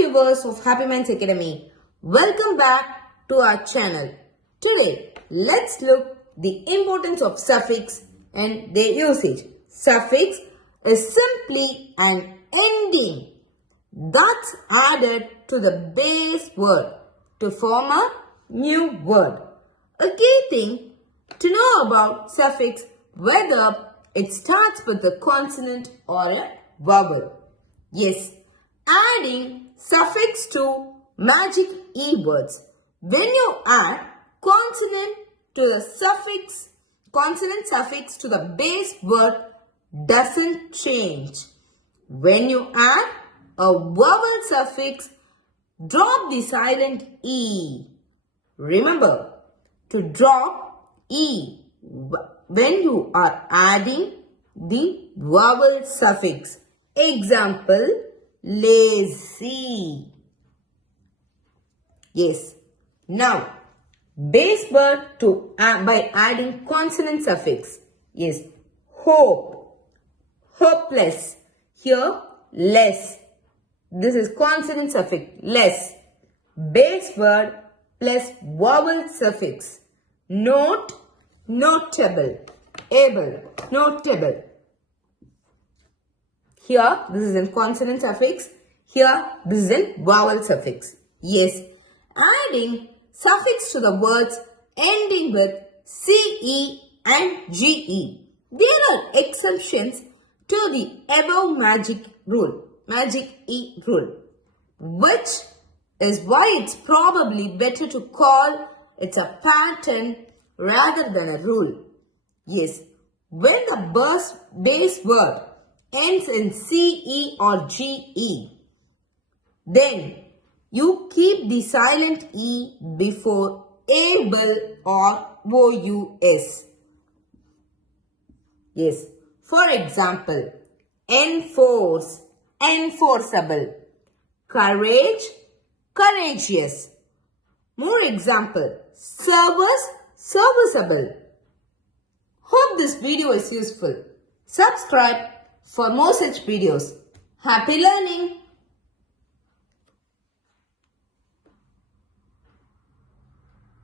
viewers of Happy Minds Academy. Welcome back to our channel. Today, let's look the importance of suffix and their usage. Suffix is simply an ending that's added to the base word to form a new word. A key thing to know about suffix whether it starts with a consonant or a vowel. Yes, adding suffix to magic E words. When you add consonant suffix to the base word doesn't change. When you add a vowel suffix, drop the silent E. Remember to drop E when you are adding the vowel suffix. Example, lazy. Yes. Now, base word by adding consonant suffix. Yes. Hope. Hopeless. Here, less. This is consonant suffix. Less. Base word plus vowel suffix. Note, notable. Able, notable. Here, this is in consonant suffix. Here, this is in vowel suffix. Yes. Adding suffix to the words ending with CE and GE. There are exceptions to the above magic E rule, which is why it's probably better to call it a pattern rather than a rule. Yes, when the base word ends in CE or GE, then you keep the silent E before able or OUS. Yes, for example, enforce, enforceable, courage, courageous. More example, service, serviceable. Hope this video is useful. Subscribe for more such videos. Happy learning!